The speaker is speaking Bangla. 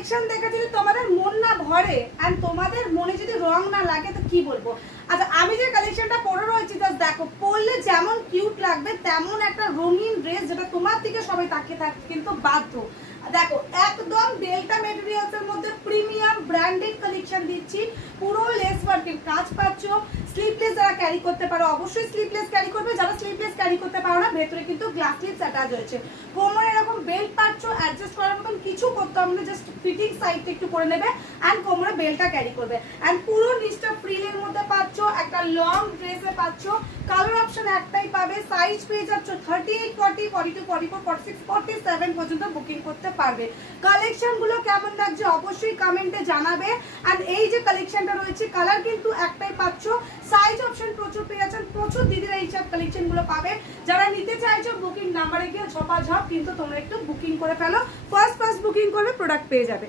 কালেকশন দেখে যদি তোমাদের মন না ভরে আর তোমাদের মনে যদি রং না লাগে তো কি বলবো। আচ্ছা আমি যে কালেকশনটা পরে রয়েছি জাস্ট দেখো, পরলে যেমন কিউট লাগবে তেমন একটা রঙিন ড্রেস যেটা তোমার দিকে সবাই তাকিয়ে থাকতে কিন্তু বাধ্য। দেখো একদম ডেল্টা মেটেরিয়ালস এর মধ্যে প্রিমিয়াম ব্র্যান্ডেড কালেকশন দিচ্ছি, পুরো লেস ওয়ার্কের কাজ পাচ্ছ। স্লিভলেস যারা ক্যারি করতে পারো অবশ্যই স্লিভলেস ক্যারি করবে, যারা স্লিভলেস ক্যারি করতে পারো না ভেতরে কিন্তু গ্লাস স্লিভস অ্যাটাচ হয়েছে। কোমরে এরকম বেল্ট পাচ্ছ, অ্যাডজাস্ট করার মতন কিছু করতে হবে না, জাস্ট ফিটিং সাইডটা একটু করে নেবে অ্যান্ড কোমরে বেল্টটা ক্যারি করবে। অ্যান্ড পুরো নিচটা ফ্রিলের মধ্যে পাচ্ছ, একটা লং ড্রেসে পাচ্ছ। কালার অপশন একটাই পাবে, সাইজ পেয়ে যাচ্ছ 38, 40, 42, 44, 46, 47 পর্যন্ত বুকিং করতে পারবে। কালেকশনগুলো কেমন লাগছে অবশ্যই কমেন্টে জানাবে। অ্যান্ড এই যে কালেকশনটা রয়েছে কালার কিন্তু একটাই পাচ্ছ, সাইজ অপশন প্রচুর পেয়ে যাচ্ছেন, প্রচুর দিদিরা এইসব কালেকশনগুলো পাবে। যারা নিতে চাইছো বুকিং নাম্বারে গিয়ে ঝপাঝপ কিন্তু তোমরা একটু বুকিং করে ফেলো, ফার্স্ট বুকিং করবে প্রোডাক্ট পেয়ে যাবে।